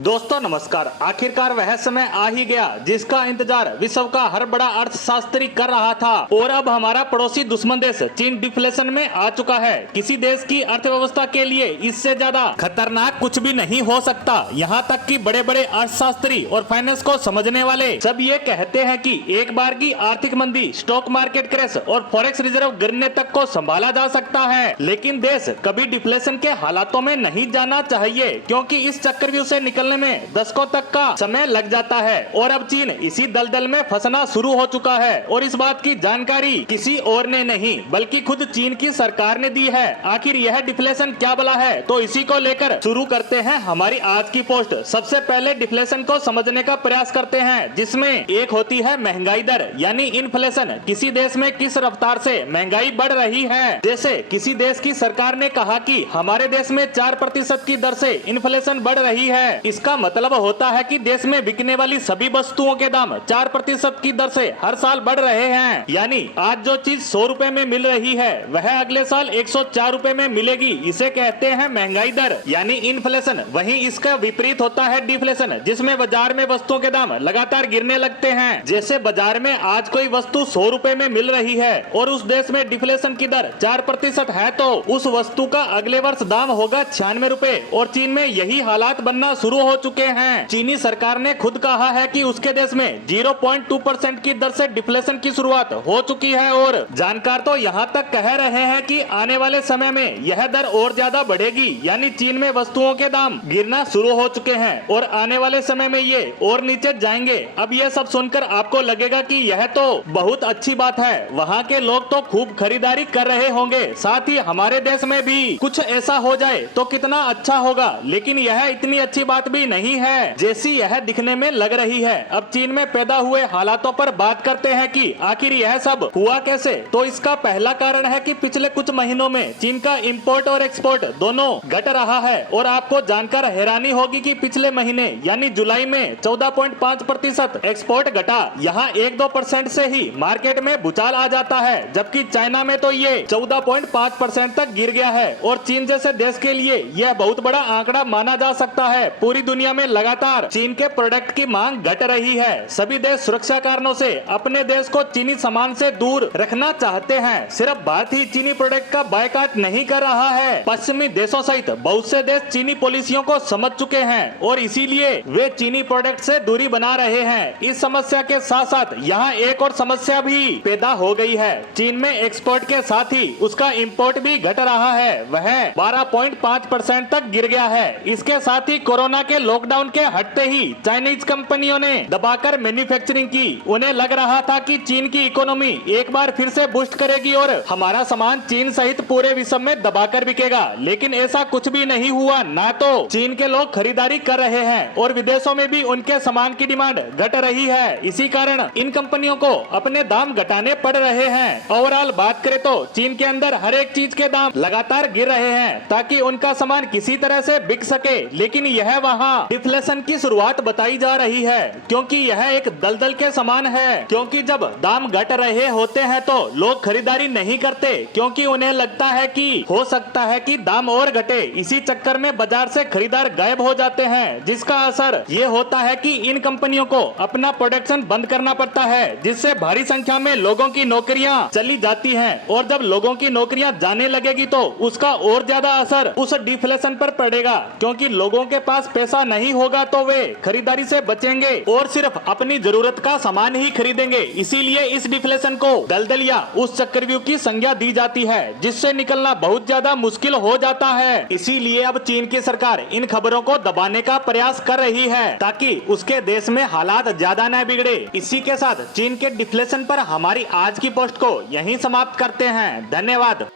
दोस्तों नमस्कार। आखिरकार वह समय आ ही गया जिसका इंतजार विश्व का हर बड़ा अर्थशास्त्री कर रहा था और अब हमारा पड़ोसी दुश्मन देश चीन डिफ्लेशन में आ चुका है। किसी देश की अर्थव्यवस्था के लिए इससे ज्यादा खतरनाक कुछ भी नहीं हो सकता। यहाँ तक कि बड़े बड़े अर्थशास्त्री और फाइनेंस को समझने वाले सब ये कहते हैं कि एक बार की आर्थिक मंदी, स्टॉक मार्केट क्रैश और फॉरेक्स रिजर्व गिरने तक को संभाला जा सकता है, लेकिन देश कभी डिफ्लेशन के हालातों में नहीं जाना चाहिए, क्योंकि इस चक्रव्यूह से निकलने में दशकों तक का समय लग जाता है। और अब चीन इसी दलदल में फंसना शुरू हो चुका है और इस बात की जानकारी किसी और ने नहीं बल्कि खुद चीन की सरकार ने दी है। आखिर यह डिफ्लेशन क्या बला है, तो इसी को लेकर शुरू करते हैं हमारी आज की पोस्ट। सबसे पहले डिफ्लेशन को समझने का प्रयास करते हैं, जिसमें एक होती है महंगाई दर यानी इन्फ्लेशन। किसी देश में किस रफ्तार से महंगाई बढ़ रही है। जैसे किसी देश की सरकार ने कहा कि हमारे देश में 4% की दर से इन्फ्लेशन बढ़ रही है, इसका मतलब होता है कि देश में बिकने वाली सभी वस्तुओं के दाम 4% की दर से हर साल बढ़ रहे हैं। यानी आज जो चीज 100 रुपए में मिल रही है वह अगले साल 104 रुपए में मिलेगी। इसे कहते हैं महंगाई दर यानी इन्फ्लेशन। वहीं इसका विपरीत होता है डिफ्लेशन, जिसमें बाजार में वस्तुओं के दाम लगातार गिरने लगते हैं। जैसे बाजार में आज कोई वस्तु 100 रुपए में मिल रही है और उस देश में डिफ्लेशन की दर 4% है, तो उस वस्तु का अगले वर्ष दाम होगा 96 रुपए। और चीन में यही हालात बनना शुरू हो चुके हैं। चीनी सरकार ने खुद कहा है कि उसके देश में 0.2% की दर से डिफ्लेशन की शुरुआत हो चुकी है और जानकार तो यहाँ तक कह रहे हैं कि आने वाले समय में यह दर और ज्यादा बढ़ेगी। यानी चीन में वस्तुओं के दाम गिरना शुरू हो चुके हैं और आने वाले समय में ये और नीचे जाएंगे। अब ये सब सुनकर आपको लगेगा कि यह तो बहुत अच्छी बात है, वहाँ के लोग तो खूब खरीदारी कर रहे होंगे, साथ ही हमारे देश में भी कुछ ऐसा हो जाए तो कितना अच्छा होगा। लेकिन यह इतनी अच्छी बात भी नहीं है जैसी यह दिखने में लग रही है। अब चीन में पैदा हुए हालातों पर बात करते हैं कि आखिर यह सब हुआ कैसे। तो इसका पहला कारण है कि पिछले कुछ महीनों में चीन का इंपोर्ट और एक्सपोर्ट दोनों घट रहा है। और आपको जानकर हैरानी होगी कि पिछले महीने यानी जुलाई में 14.5% एक्सपोर्ट घटा। यहाँ 1-2% से ही मार्केट में भूचाल आ जाता है, जबकि चाइना में तो ये 14.5% तक गिर गया है। और चीन जैसे देश के लिए यह बहुत बड़ा आंकड़ा माना जा सकता है। पूरी दुनिया में लगातार चीन के प्रोडक्ट की मांग घट रही है। सभी देश सुरक्षा कारणों से अपने देश को चीनी सामान से दूर रखना चाहते हैं। सिर्फ भारत ही चीनी प्रोडक्ट का बायकॉट नहीं कर रहा है, पश्चिमी देशों सहित बहुत से देश चीनी पॉलिसियों को समझ चुके हैं और इसीलिए वे चीनी प्रोडक्ट से दूरी बना रहे हैं। इस समस्या के साथ साथ यहाँ एक और समस्या भी पैदा हो गई है। चीन में एक्सपोर्ट के साथ ही उसका इम्पोर्ट भी घट रहा है, वह 12.5% तक गिर गया है। इसके साथ ही कोरोना के लॉकडाउन के हटते ही चाइनीज कंपनियों ने दबाकर मैन्युफैक्चरिंग की। उन्हें लग रहा था कि चीन की इकोनॉमी एक बार फिर से बूस्ट करेगी और हमारा सामान चीन सहित पूरे विश्व में दबाकर बिकेगा, लेकिन ऐसा कुछ भी नहीं हुआ। ना तो चीन के लोग खरीदारी कर रहे हैं और विदेशों में भी उनके सामान की डिमांड घट रही है। इसी कारण इन कंपनियों को अपने दाम घटाने पड़ रहे हैं। ओवरऑल बात करें तो चीन के अंदर हर एक चीज के दाम लगातार गिर रहे हैं ताकि उनका सामान किसी तरह से बिक सके। लेकिन यह वहाँ डिफ्लेशन की शुरुआत बताई जा रही है, क्योंकि यह एक दलदल के समान है। क्योंकि जब दाम घट रहे होते हैं तो लोग खरीदारी नहीं करते, क्योंकि उन्हें लगता है कि हो सकता है कि दाम और घटे। इसी चक्कर में बाजार से खरीदार गायब हो जाते हैं, जिसका असर ये होता है कि इन कंपनियों को अपना प्रोडक्शन बंद करना पड़ता है, जिससे भारी संख्या में लोगों की नौकरियां चली जाती हैं। और जब लोगों की नौकरियां जाने लगेगी तो उसका और ज्यादा असर उस डिफ्लेशन पर पड़ेगा, क्योंकि लोगों के पास पैसा नहीं होगा तो वे खरीदारी से बचेंगे और सिर्फ अपनी जरूरत का सामान ही खरीदेंगे। इसीलिए इस डिफ्लेशन को दलदल या उस चक्रव्यूह की संज्ञा दी जाती है, जिससे निकलना बहुत ज्यादा मुश्किल हो जाता है। इसीलिए अब चीन की सरकार इन खबरों को दबाने का प्रयास कर रही है ताकि उसके देश में हालात ज्यादा न बिगड़े। इसी के साथ चीन के डिफ्लेशन पर हमारी आज की पोस्ट को यहीं समाप्त करते हैं। धन्यवाद।